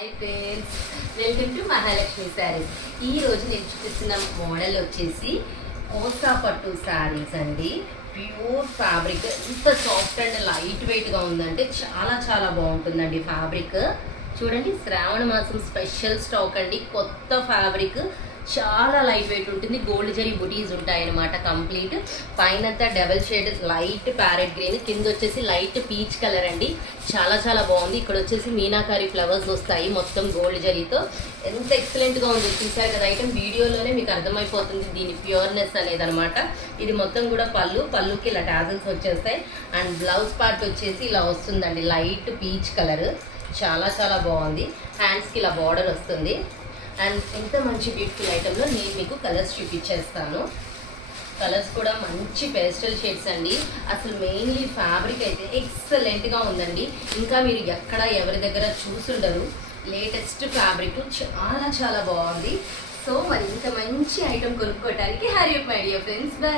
Hi friends, welcome to Mahalakshmi saris. ఈ రోజు నేను చూపిస్తున్న మోడల్ వచ్చేసి కోసా పట్టు శారీస్ అండి. ప్యూర్ ఫ్యాబ్రిక్, ఎంత సాఫ్ట్ అండ్ లైట్ వెయిట్గా ఉందంటే చాలా చాలా బాగుంటుందండి ఫ్యాబ్రిక్. చూడండి, శ్రావణ మాసం స్పెషల్ స్టాక్ అండి. కొత్త ఫ్యాబ్రిక్, చాలా లైట్ వెయిట్ ఉంటుంది. గోల్డ్ జరీ బుటీస్ ఉంటాయన్నమాట. కంప్లీట్ పైనంతా double shade light parrot green, కింద వచ్చేసి లైట్ పీచ్ కలర్ అండి. చాలా చాలా బాగుంది. ఇక్కడ వచ్చేసి మీనాకారి ఫ్లవర్స్ వస్తాయి మొత్తం గోల్డ్ జరీతో. ఎంత ఎక్సలెంట్గా ఉంది చూసారు కదా. ఐటమ్ వీడియోలోనే మీకు అర్థమైపోతుంది దీని ప్యూర్నెస్ అనేది అనమాట. ఇది మొత్తం కూడా పళ్ళుకి ఇలా టాజల్స్ వచ్చేస్తాయి. అండ్ బ్లౌజ్ పార్ట్ వచ్చేసి ఇలా వస్తుందండి, లైట్ పీచ్ కలర్. చాలా చాలా బాగుంది. హ్యాండ్స్కి ఇలా బార్డర్ వస్తుంది. అండ్ ఎంత మంచి బ్యూటిఫుల్ ఐటెంలో నేను మీకు కలర్స్ చూపించేస్తాను. కలర్స్ కూడా మంచి పేస్టల్ షేడ్స్ అండి. అసలు మెయిన్లీ ఫ్యాబ్రిక్ అయితే ఎక్సలెంట్గా ఉందండి. ఇంకా మీరు ఎక్కడ ఎవరి దగ్గర చూసుండరు. లేటెస్ట్ ఫ్యాబ్రిక్, చాలా చాలా బాగుంది. సో మరి ఇంత మంచి ఐటెం కొనుక్కోవడానికి Hari up my dear friends. By.